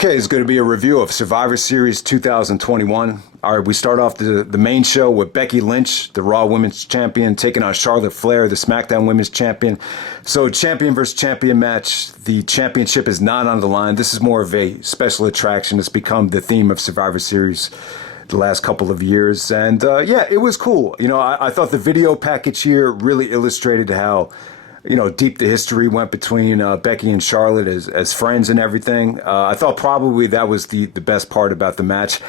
Okay, it's going to be a review of Survivor Series 2021. All right, we start off the main show with Becky Lynch, the Raw Women's Champion, taking on Charlotte Flair, the Smackdown Women's Champion. So champion versus champion match. The championship is not on the line. This is more of a special attraction. It's become the theme of Survivor Series the last couple of years. And yeah, it was cool. You know, I thought the video package here really illustrated how, you know, deep the history went between Becky and Charlotte as friends and everything. I thought probably that was the best part about the match.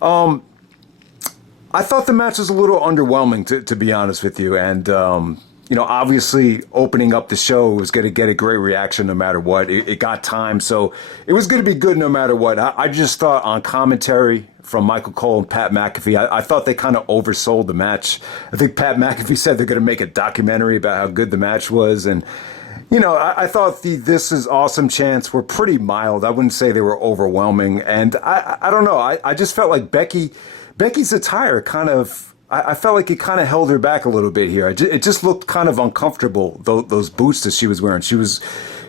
I thought the match was a little underwhelming, to be honest with you. And, you know, obviously opening up the show was going to get a great reaction no matter what. It got time, so it was going to be good no matter what. I just thought on commentary from Michael Cole and Pat McAfee, I thought they kind of oversold the match. I think Pat McAfee said they're going to make a documentary about how good the match was. And, you know, I thought the This Is Awesome chants were pretty mild. I wouldn't say they were overwhelming. And I don't know. I just felt like Becky's attire kind of, I felt like it kind of held her back a little bit here. It just looked kind of uncomfortable, those boots that she was wearing. She was,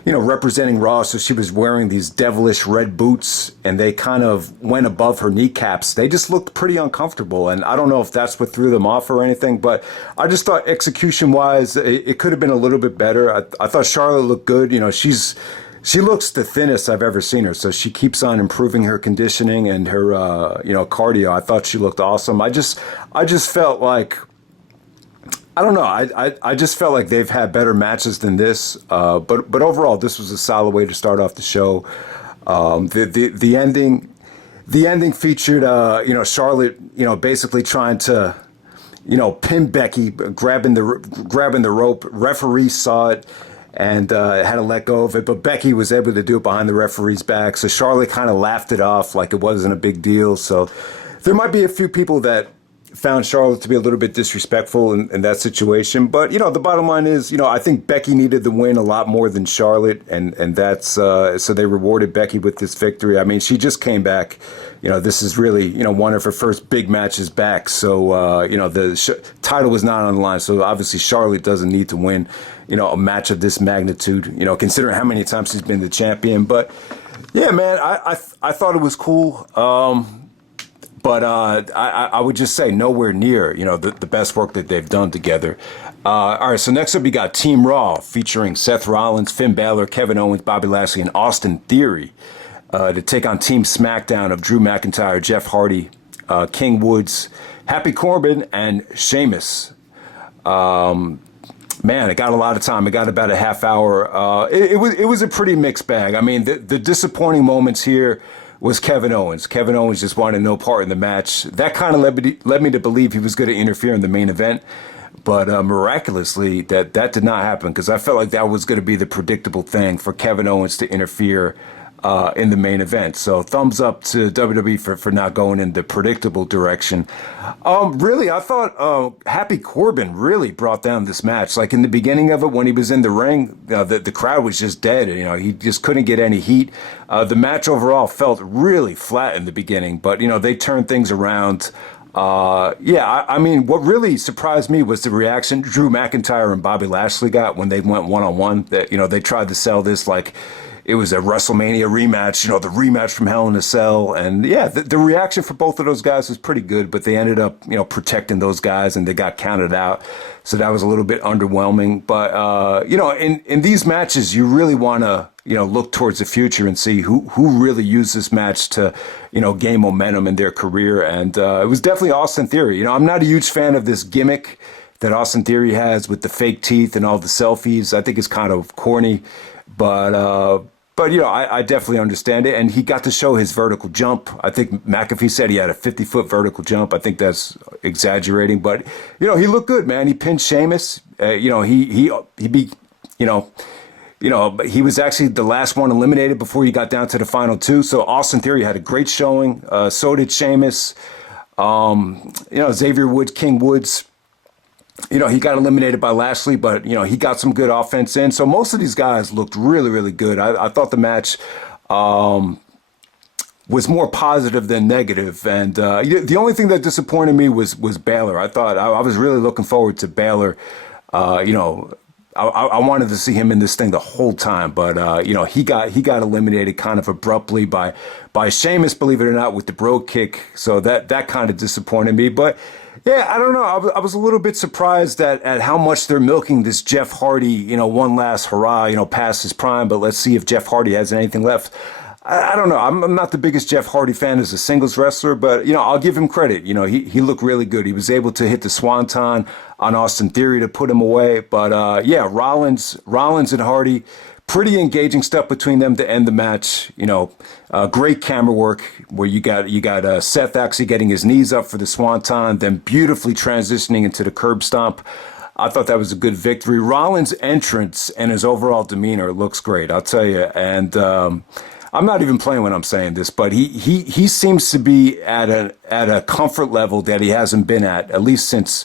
you know, representing Raw, so she was wearing these devilish red boots, and they kind of went above her kneecaps. They just looked pretty uncomfortable, and I don't know if that's what threw them off or anything, but I just thought execution-wise, it could have been a little bit better. I thought Charlotte looked good. You know, she looks the thinnest I've ever seen her, so she keeps on improving her conditioning and her, you know, cardio. I thought she looked awesome. I just felt like, I don't know, I just felt like they've had better matches than this. But overall, this was a solid way to start off the show. The ending featured, you know, Charlotte, you know, basically trying to, you know, pin Becky, grabbing the rope. Referee saw it and had to let go of it, but Becky was able to do it behind the referee's back. So Charlotte kind of laughed it off like it wasn't a big deal. So there might be a few people that found Charlotte to be a little bit disrespectful in that situation. But, you know, the bottom line is, you know, I think Becky needed the win a lot more than Charlotte, and that's, so they rewarded Becky with this victory. I mean, she just came back. You know, this is really, you know, one of her first big matches back. So, you know, the title was not on the line. So obviously Charlotte doesn't need to win, you know, a match of this magnitude, you know, considering how many times she's been the champion. But yeah, man, I thought it was cool. But I would just say nowhere near, you know, the best work that they've done together. All right, so next up we got Team Raw featuring Seth Rollins, Finn Balor, Kevin Owens, Bobby Lashley, and Austin Theory to take on Team SmackDown of Drew McIntyre, Jeff Hardy, King Woods, Happy Corbin, and Sheamus. Man, it got a lot of time. It got about a half hour. It was a pretty mixed bag. I mean, the disappointing moments here was Kevin Owens. Kevin Owens just wanted no part in the match. That kind of led me to believe he was going to interfere in the main event. But miraculously, that did not happen, because I felt like that was going to be the predictable thing for Kevin Owens to interfere in the main event. So thumbs up to WWE for not going in the predictable direction. Really, I thought Happy Corbin really brought down this match. Like in the beginning of it, when he was in the ring, the crowd was just dead. You know, he just couldn't get any heat. The match overall felt really flat in the beginning, but, you know, they turned things around. Yeah, I mean, what really surprised me was the reaction Drew McIntyre and Bobby Lashley got when they went one-on-one. That, you know, they tried to sell this like it was a WrestleMania rematch, you know, the rematch from Hell in a Cell. And yeah, the reaction for both of those guys was pretty good, but they ended up, you know, protecting those guys and they got counted out. So that was a little bit underwhelming. But, you know, in these matches, you really want to, you know, look towards the future and see who really used this match to, you know, gain momentum in their career. And it was definitely Austin Theory. You know, I'm not a huge fan of this gimmick that Austin Theory has with the fake teeth and all the selfies. I think it's kind of corny, but, you know, I definitely understand it. And he got to show his vertical jump. I think McAfee said he had a 50-foot vertical jump. I think that's exaggerating. But, you know, he looked good, man. He pinned Sheamus. You know, he he was actually the last one eliminated before he got down to the final two. So Austin Theory had a great showing. So did Sheamus. You know, Xavier Woods, King Woods. You know, he got eliminated by Lashley, but, you know, he got some good offense in. So most of these guys looked really, really good. I thought the match was more positive than negative. And the only thing that disappointed me was Balor. I thought I was really looking forward to Balor, you know, I wanted to see him in this thing the whole time, but you know, he got eliminated kind of abruptly by Sheamus, believe it or not, with the bro kick. So that kind of disappointed me. But yeah, I don't know. I was a little bit surprised at how much they're milking this Jeff Hardy, you know, one last hurrah, you know, past his prime. But let's see if Jeff Hardy has anything left. I don't know. I'm not the biggest Jeff Hardy fan as a singles wrestler, but, you know, I'll give him credit. You know, he looked really good. He was able to hit the swanton on Austin Theory to put him away. But, yeah, Rollins and Hardy, pretty engaging stuff between them to end the match. You know, great camera work where you got Seth actually getting his knees up for the swanton, then beautifully transitioning into the curb stomp. I thought that was a good victory. Rollins' entrance and his overall demeanor looks great, I'll tell you. And I'm not even playing when I'm saying this, but he seems to be at a comfort level that he hasn't been at least since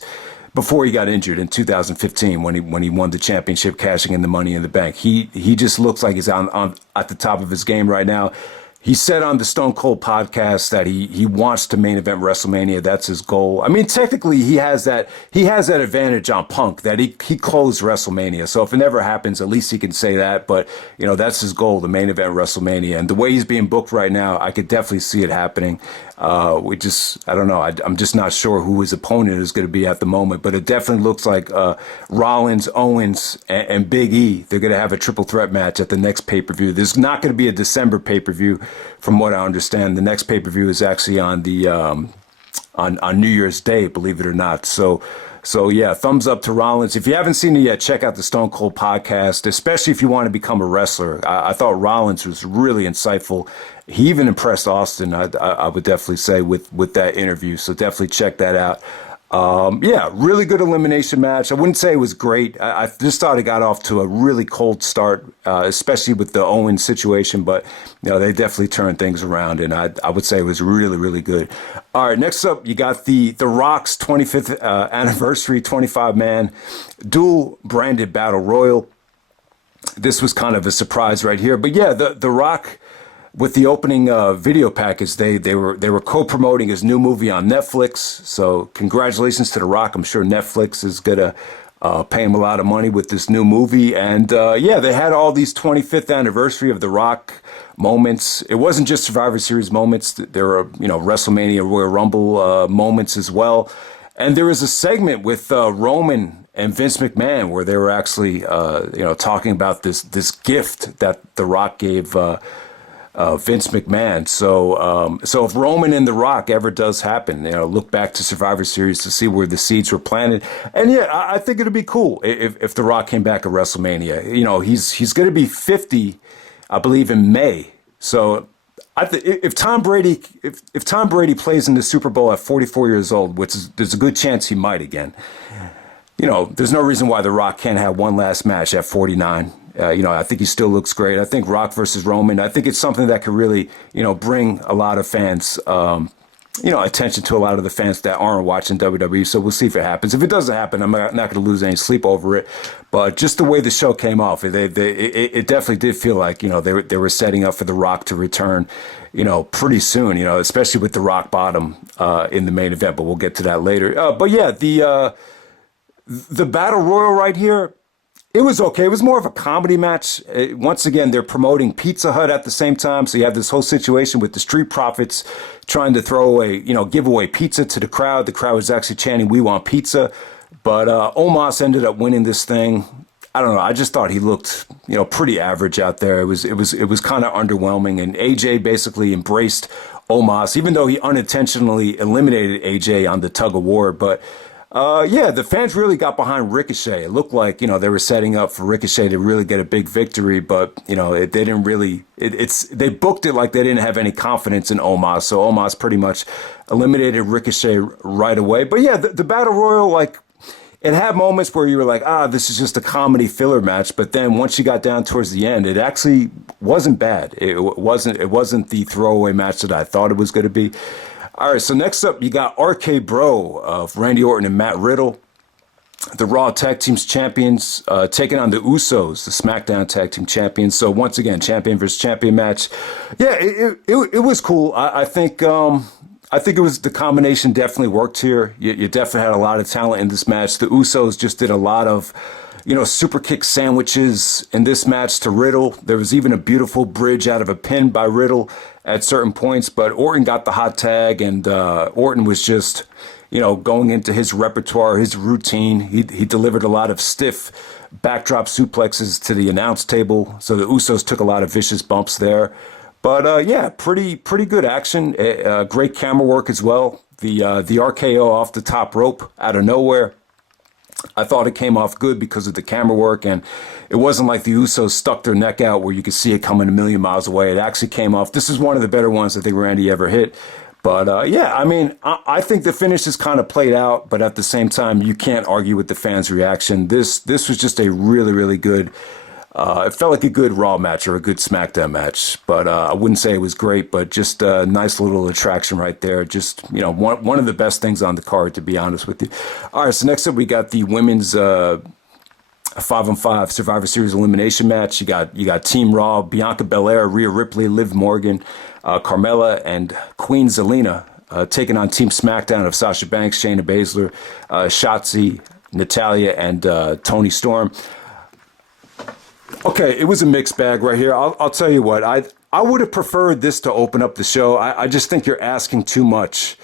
before he got injured in 2015 when he won the championship, cashing in the Money in the Bank. He just looks like he's on at the top of his game right now. He said on the Stone Cold podcast that he wants to main event WrestleMania. That's his goal. I mean, technically, he has that advantage on Punk that he closed WrestleMania. So if it never happens, at least he can say that. But, you know, that's his goal, the main event WrestleMania. And the way he's being booked right now, I could definitely see it happening. I don't know. I'm just not sure who his opponent is going to be at the moment. But it definitely looks like Rollins, Owens, and Big E, they're going to have a triple threat match at the next pay-per-view. There's not going to be a December pay-per-view, from what I understand. The next pay-per-view is actually on the on New Year's Day, believe it or not. So yeah, thumbs up to Rollins. If you haven't seen it yet, check out the Stone Cold podcast, especially if you want to become a wrestler. I thought Rollins was really insightful. He even impressed Austin, I would definitely say, with that interview. So definitely check that out. Yeah, really good elimination match. I wouldn't say it was great. I just thought it got off to a really cold start, especially with the Owens situation. But, you know, they definitely turned things around, and I would say it was really, really good. All right, next up, you got the Rock's 25th anniversary 25-man dual branded battle royal. This was kind of a surprise right here. But, yeah, the Rock, with the opening video package, they were co-promoting his new movie on Netflix. So congratulations to The Rock. I'm sure Netflix is gonna pay him a lot of money with this new movie. And yeah, they had all these 25th anniversary of The Rock moments. It wasn't just Survivor Series moments. There were, you know, WrestleMania, Royal Rumble moments as well. And there was a segment with Roman and Vince McMahon where they were actually you know, talking about this gift that The Rock gave Vince McMahon. So if Roman and The Rock ever does happen, you know, look back to Survivor Series to see where the seeds were planted. And yeah, I think it'd be cool if The Rock came back at WrestleMania. You know, he's going to be 50, I believe, in May. So if Tom Brady plays in the Super Bowl at 44 years old, which is, there's a good chance he might again. You know, there's no reason why The Rock can't have one last match at 49. You know, I think he still looks great. I think Rock versus Roman, I think it's something that could really, you know, bring a lot of fans, you know, attention to a lot of the fans that aren't watching WWE. So we'll see if it happens. If it doesn't happen, I'm not going to lose any sleep over it. But just the way the show came off, it definitely did feel like, you know, they were setting up for The Rock to return, you know, pretty soon, you know, especially with the Rock Bottom in the main event. But we'll get to that later. But yeah, the Battle Royal right here, it was okay. It was more of a comedy match. Once again, they're promoting Pizza Hut at the same time. So you have this whole situation with the Street Profits trying to throw away, you know, give away pizza to the crowd. The crowd was actually chanting, "We want pizza." But Omos ended up winning this thing. I don't know. I just thought he looked, you know, pretty average out there. It was kind of underwhelming. And AJ basically embraced Omos, even though he unintentionally eliminated AJ on the tug of war. But yeah, the fans really got behind Ricochet. It looked like, you know, they were setting up for Ricochet to really get a big victory, but, you know, they didn't really, they booked it like they didn't have any confidence in Omos. So Omos pretty much eliminated Ricochet right away. But yeah, the Battle Royal, like, it had moments where you were like, this is just a comedy filler match. But then once you got down towards the end, it actually wasn't bad. It wasn't the throwaway match that I thought it was going to be. All right, so next up, you got RK Bro of Randy Orton and Matt Riddle, the Raw Tag Teams champions, taking on the Usos, the Smackdown Tag Team champions. So once again, champion versus champion match. Yeah, it was cool. I think it was, the combination definitely worked here. You definitely had a lot of talent in this match. The Usos just did a lot of, super kick sandwiches in this match to Riddle. There was even a beautiful bridge out of a pin by Riddle at certain points, but Orton got the hot tag, and Orton was just, going into his repertoire, his routine. He delivered a lot of stiff backdrop suplexes to the announce table, so the Usos took a lot of vicious bumps there. But yeah, pretty good action. Great camera work as well. The RKO off the top rope out of nowhere, I thought it came off good because of the camera work, and it wasn't like the Usos stuck their neck out where you could see it coming a million miles away. It actually came off. This is one of the better ones I think Randy ever hit. But yeah, I mean, I think the finish is kind of played out, but at the same time, you can't argue with the fans' reaction. This was just a really, really good. It felt like a good Raw match or a good Smackdown match, but I wouldn't say it was great, but just a nice little attraction right there. Just, one of the best things on the card, to be honest with you. All right, so next up we got the women's 5-on-5 Survivor Series elimination match. You got Team Raw, Bianca Belair, Rhea Ripley, Liv Morgan, Carmella, and Queen Zelina taking on Team Smackdown of Sasha Banks, Shayna Baszler, Shotzi, Natalya, and Toni Storm. Okay, it was a mixed bag right here. I'll tell you what, I would have preferred this to open up the show. I just think you're asking too much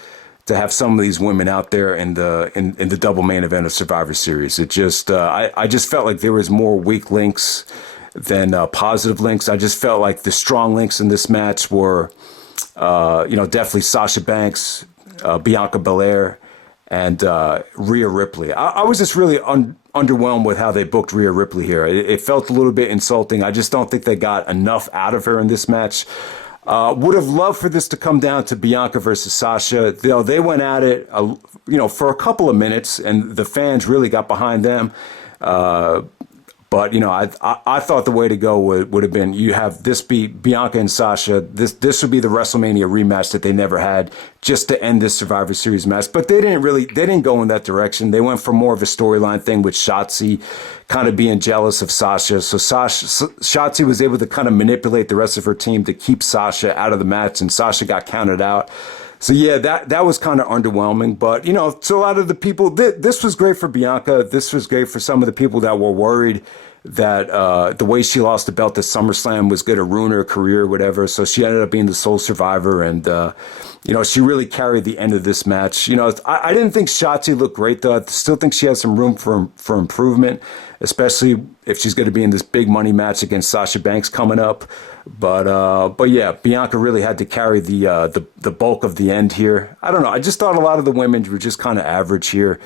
to have some of these women out there in the double main event of Survivor Series. It just I just felt like there was more weak links than positive links. I just felt like the strong links in this match were definitely Sasha Banks, Bianca Belair, and Rhea Ripley. I was just really underwhelmed with how they booked Rhea Ripley here. It felt a little bit insulting. I just don't think they got enough out of her in this match. Would have loved for this to come down to Bianca versus Sasha. They went at it, for a couple of minutes, and the fans really got behind them. But I thought the way to go would have been, you have this be Bianca and Sasha. This would be the WrestleMania rematch that they never had, just to end this Survivor Series match. But they didn't go in that direction. They went for more of a storyline thing with Shotzi kind of being jealous of Sasha. So Shotzi was able to kind of manipulate the rest of her team to keep Sasha out of the match, and Sasha got counted out. So yeah, that was kind of underwhelming, but to a lot of the people, this was great for Bianca. This was great for some of the people that were worried that the way she lost the belt at SummerSlam was going to ruin her career or whatever. So she ended up being the sole survivor, and she really carried the end of this match. I didn't think Shotzi looked great though. I still think she has some room for improvement, especially if she's going to be in this big money match against Sasha Banks coming up. But yeah, Bianca really had to carry the bulk of the end here. I don't know. I just thought a lot of the women were just kind of average here.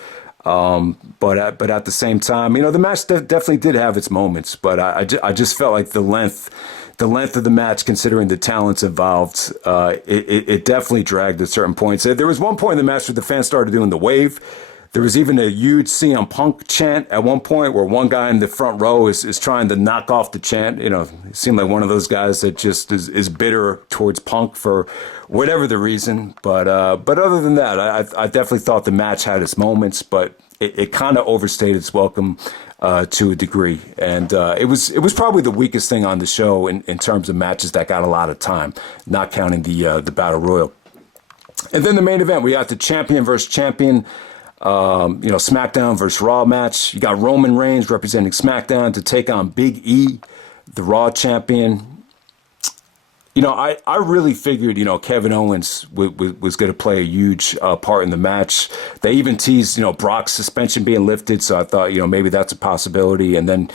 But at the same time, the match definitely did have its moments. But I just felt like the length of the match, considering the talents involved, it definitely dragged at certain points. There was one point in the match where the fans started doing the wave. There was even a huge CM Punk chant at one point where one guy in the front row is trying to knock off the chant. It seemed like one of those guys that just is bitter towards Punk for whatever the reason. But other than that, I definitely thought the match had its moments, but it kind of overstayed its welcome to a degree. And it was probably the weakest thing on the show in terms of matches that got a lot of time, not counting the Battle Royal. And then the main event, we got the champion versus champion. SmackDown versus Raw match. You got Roman Reigns representing SmackDown to take on Big E, the Raw champion. I really figured, Kevin Owens was going to play a huge part in the match. They even teased, Brock's suspension being lifted, so I thought, maybe that's a possibility. And then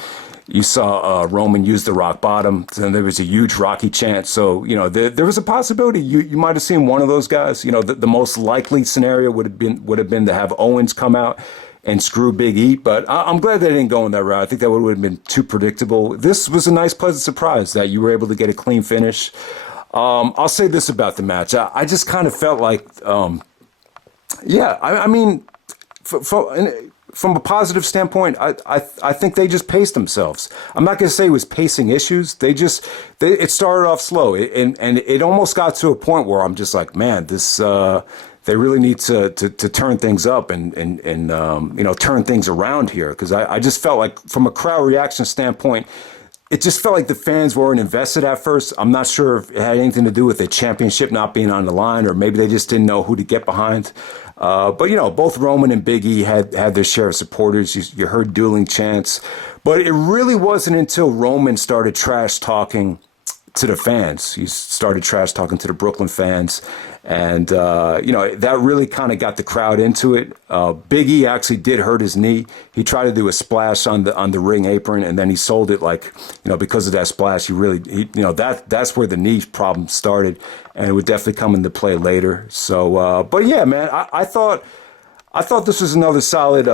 you saw Roman use the rock bottom, and there was a huge Rocky chant. So, there was a possibility you might have seen one of those guys. The most likely scenario would have been to have Owens come out and screw Big E. But I'm glad they didn't go in that route. I think that would have been too predictable. This was a nice, pleasant surprise that you were able to get a clean finish. I'll say this about the match. I just kind of felt like, from a positive standpoint, I think they just paced themselves. I'm not going to say it was pacing issues. It started off slow, and it almost got to a point where I'm just like, man, this they really need to turn things up and turn things around here, because I just felt like from a crowd reaction standpoint, it just felt like the fans weren't invested at first. I'm not sure if it had anything to do with the championship not being on the line, or maybe they just didn't know who to get behind. But, you know, both Roman and Big E had their share of supporters. You heard dueling chants. But it really wasn't until Roman started trash talking to the fans. He started trash talking to the Brooklyn fans. And, you know, that really kind of got the crowd into it. Big E actually did hurt his knee. He tried to do a splash on the ring apron, and then he sold it like, you know, because of that splash, you know, that's where the knee problem started, and it would definitely come into play later. So, but yeah, man, I thought this was another solid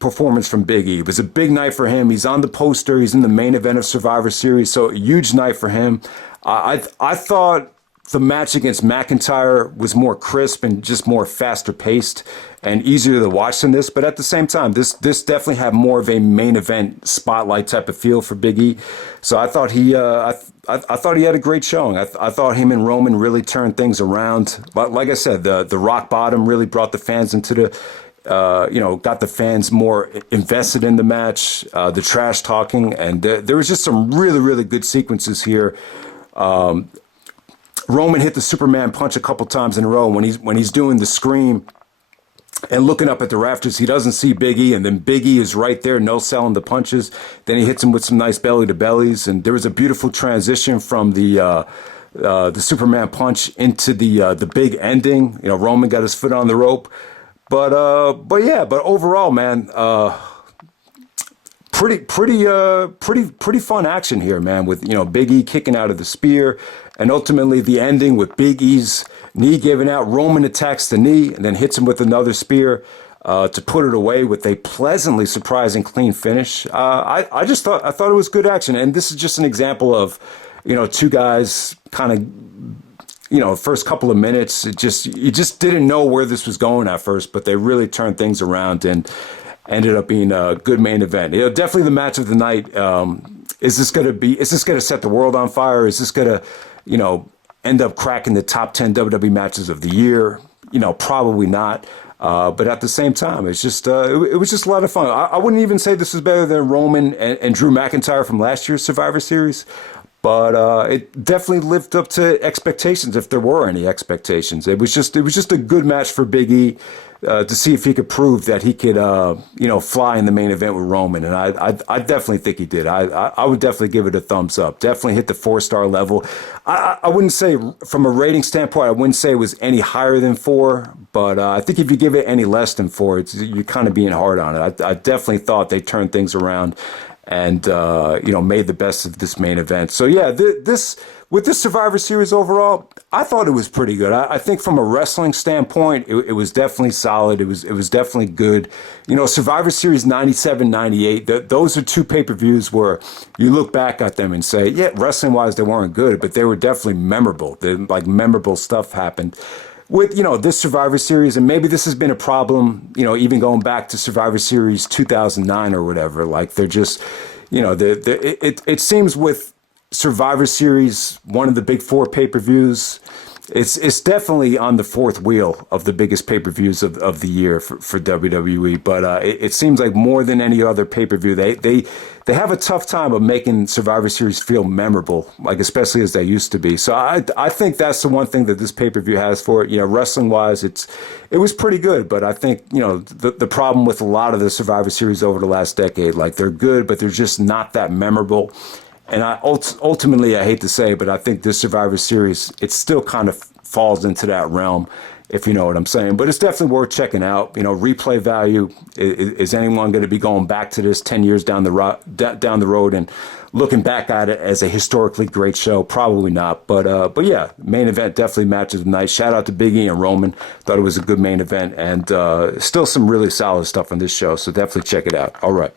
performance from Big E. It was a big night for him. He's on the poster. He's in the main event of Survivor Series, so a huge night for him. I thought the match against McIntyre was more crisp and just more faster paced and easier to watch than this. But at the same time, this definitely had more of a main event spotlight type of feel for Big E. So I thought I thought he had a great showing. I thought him and Roman really turned things around. But like I said, the rock bottom really brought the fans into the, you know, got the fans more invested in the match, the trash talking. And there was just some really, really good sequences here. Roman hit the Superman punch a couple times in a row when he's doing the scream and looking up at the rafters. He doesn't see Big E, and then Big E is right there, no selling the punches. Then he hits him with some nice belly to bellies, and there was a beautiful transition from the Superman punch into the big ending. You know, Roman got his foot on the rope, but overall, man, pretty fun action here, man. With, you know, Big E kicking out of the spear. And ultimately, the ending with Big E's knee giving out. Roman attacks the knee and then hits him with another spear to put it away with a pleasantly surprising clean finish. I thought it was good action, and this is just an example of, you know, two guys kind of, you know, first couple of minutes, you just didn't know where this was going at first, but they really turned things around and ended up being a good main event. You know, definitely the match of the night. Is this going to set the world on fire? Is this going to, you know, end up cracking the top 10 WWE matches of the year? You know, probably not. But at the same time, it's just it was just a lot of fun. I wouldn't even say this was better than Roman and Drew McIntyre from last year's Survivor Series, but it definitely lived up to expectations, if there were any expectations. It was just a good match for Big E. To see if he could prove that he could, you know, fly in the main event with Roman. And I definitely think he did. I would definitely give it a thumbs up. Definitely hit the 4-star level. I wouldn't say, from a rating standpoint, I wouldn't say it was any higher than 4. But I think if you give it any less than 4, you're kind of being hard on it. I definitely thought they turned things around and, you know, made the best of this main event. So, yeah, with this Survivor Series overall, I thought it was pretty good. I think from a wrestling standpoint, it was definitely solid. It was definitely good. You know, Survivor Series 97, 98, those are two pay-per-views where you look back at them and say, yeah, wrestling-wise, they weren't good, but they were definitely memorable. Like, memorable stuff happened. With, you know, this Survivor Series, and maybe this has been a problem, you know, even going back to Survivor Series 2009 or whatever. Like, they're just, you know, it seems with Survivor Series, one of the big 4 pay-per-views, it's definitely on the 4th wheel of the biggest pay-per-views of the year for WWE. But it seems like more than any other pay-per-view, they have a tough time of making Survivor Series feel memorable, like especially as they used to be. So I think that's the one thing that this pay-per-view has for it. You know, wrestling-wise, it was pretty good. But I think, you know, the problem with a lot of the Survivor Series over the last decade, like, they're good, but they're just not that memorable. And ultimately, I hate to say it, but I think this Survivor Series, it still kind of falls into that realm, if you know what I'm saying. But it's definitely worth checking out. You know, replay value. Is anyone going to be going back to this 10 years down the road and looking back at it as a historically great show? Probably not. But yeah, main event definitely matches the night. Shout out to Big E and Roman. Thought it was a good main event, and still some really solid stuff on this show. So definitely check it out. All right.